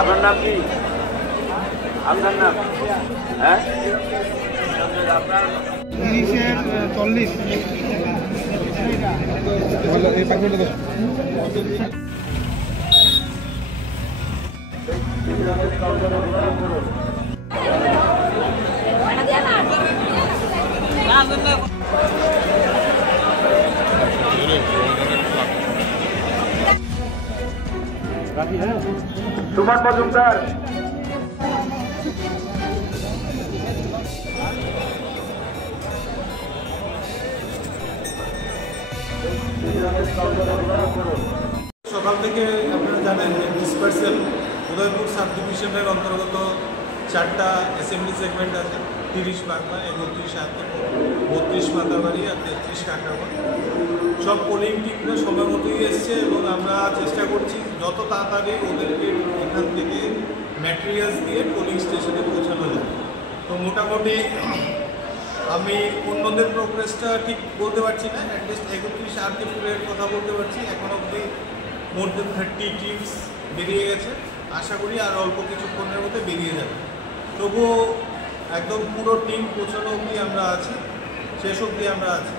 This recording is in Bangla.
আপনার নাম কি? আপনার নাম? হ্যাঁ, আপনার 30-40 এই পাখিটা দেখো। সুমন মজুমদার, সকাল থেকে আপনারা জানেন যে ডিসপার্সেল উদয়পুর সাব ডিভিশনের অন্তর্গত 4টা অ্যাসেম্বলি সেগমেন্ট আছে। 30 বাগমা, 31 আত্মপুর, 32 মাতাবাড়ি আর 33 কাকরাবাড়ি। সব পোলিং টিমরা সময় মতোই এসছে এবং আমরা চেষ্টা করছি যত তাড়াতাড়ি ওদেরকে এখান থেকে ম্যাটেরিয়ালস দিয়ে পোলিং স্টেশনে পৌঁছানো যায়। তো মোটামুটি আমি অন্যদের প্রোগ্রেসটা ঠিক বলতে পারছি না, অ্যাটলিস্ট 31 আত্মপুরের কথা বলতে পারছি। এখন অবধি মোর দেন 30 টিমস বেরিয়ে গেছে। আশা করি আর অল্প কিছুক্ষণের মধ্যে বেরিয়ে যাবে। তবুও একদম পুরো টিম পৌঁছানো অবধি আমরা আছি, শেষ অবধি আমরা আছি।